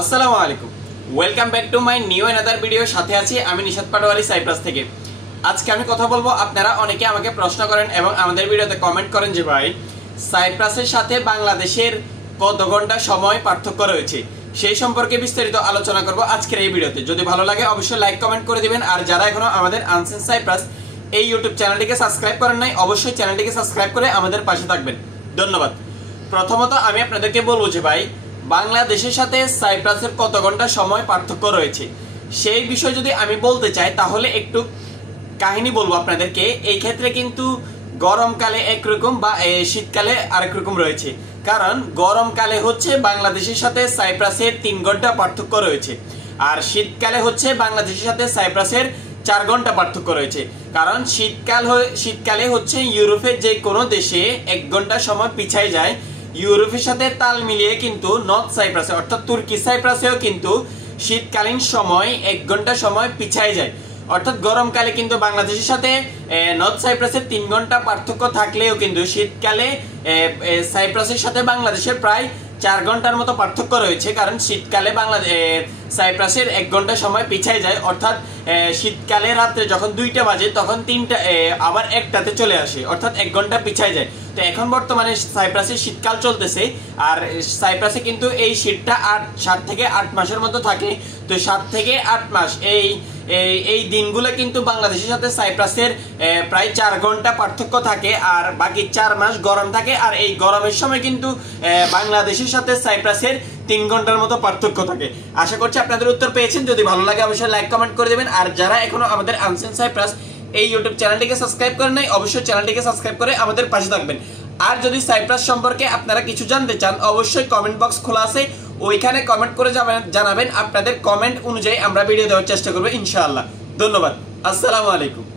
আসসালামু আলাইকুম, welcome back to my new another video. সাথে আছি আমি নিশাত পাটোয়ারি সাইপ্রাস থেকে। আজকে আমি কথা বলবো, আপনারা অনেকে আমাকে প্রশ্ন করেন এবং আমাদের ভিডিওতে কমেন্ট করেন যে ভাই সাইপ্রাসের সাথে বাংলাদেশের কত ঘন্টা সময় পার্থক্য রয়েছে, সেই সম্পর্কে বিস্তারিত আলোচনা করব আজকের এই ভিডিওতে। যদি ভালো লাগে অবশ্যই লাইক কমেন্ট করে দিবেন, আর যারা এখনো আমাদের আনসেন সাইপ্রাস এই ইউটিউব চ্যানেলটিকে সাবস্ক্রাইব করেন নাই অবশ্যই চ্যানেলটিকে সাবস্ক্রাইব করে আমাদের পাশে থাকবেন। ধন্যবাদ। প্রথমত আমি আপনাদেরকে বলবো যে ভাই বাংলাদেশের সাথে সাইপ্রাসের কত ঘন্টা সময় পার্থক্য রয়েছে সেই বিষয় যদি আমি বলতে চাই তাহলে একটু কাহিনী বলবো আপনাদেরকে। এই ক্ষেত্রে কিন্তু গরমকালে একরকম বা শীতকালে আরেক রকম রয়েছে, কারণ গরমকালে হচ্ছে বাংলাদেশের সাথে সাইপ্রাসের 3 ঘন্টা পার্থক্য রয়েছে, আর শীতকালে হচ্ছে বাংলাদেশের সাথে সাইপ্রাসের 4 ঘন্টা পার্থক্য রয়েছে। কারণ শীতকালে হচ্ছে ইউরোপের যে কোনো দেশে 1 ঘন্টা সময় পিছায় যায়, ইউরোপের সাথে তাল মিলিয়ে কিন্তু নর্থ সাইপ্রাসে অর্থাৎ তুর্কি সাইপ্রাসেও কিন্তু শীতকালীন সময় 1 ঘন্টা সময় পিছায় যায়। অর্থাৎ গরমকালে কিন্তু বাংলাদেশের সাথে নর্থ সাইপ্রাসের 3 ঘন্টা পার্থক্য থাকলেও কিন্তু শীতকালে সাইপ্রাসের সাথে বাংলাদেশের প্রায় 4 ঘন্টার মতো পার্থক্য রয়েছে, কারণ শীতকালে সাইপ্রাসের 1 ঘন্টা সময় পিছায় যায়। অর্থাৎ শীতকালে রাত্রে যখন 2টা বাজে তখন 3টা আবার 1টাতে চলে আসে, অর্থাৎ 1 ঘন্টা পিছায় যায়। তো এখন বর্তমানে সাইপ্রাসে শীতকাল চলতেছে, আর সাইপ্রাসে কিন্তু এই শীতটা 7 থেকে 8 মাসের মতো থাকে। তো 7 থেকে 8 মাস এই দিনগুলো কিন্তু বাংলাদেশের সাথে সাইপ্রাসের প্রায় 4 ঘন্টা পার্থক্য থাকে, আর বাকি 4 মাস গরম থাকে। আর এই গরমের সময় কিন্তু বাংলাদেশের সাথে সাইপ্রাসের 3 ঘন্টার মতো পার্থক্য থাকে। আশা করছি আপনাদের উত্তর পেয়েছেন। যদি ভালো লাগে অবশ্যই লাইক কমেন্ট করে দেবেন, আর যারা এখনো আমাদের আনসেন সাইপ্রাস এই ইউটিউব চ্যানেলটিকে সাবস্ক্রাইব করেন নাই অবশ্যই চ্যানেলটিকে সাবস্ক্রাইব করে আমাদের পাশে থাকবেন। আর যদি সাইপ্রাস সম্পর্কে আপনারা কিছু জানতে চান অবশ্যই কমেন্ট বক্স খোলা আছে, ওইখানে কমেন্ট করে জানাবেন। আপনাদের কমেন্ট অনুযায়ী আমরা ভিডিও দেওয়ার চেষ্টা করবো ইনশাআল্লাহ। ধন্যবাদ। আসসালামু আলাইকুম।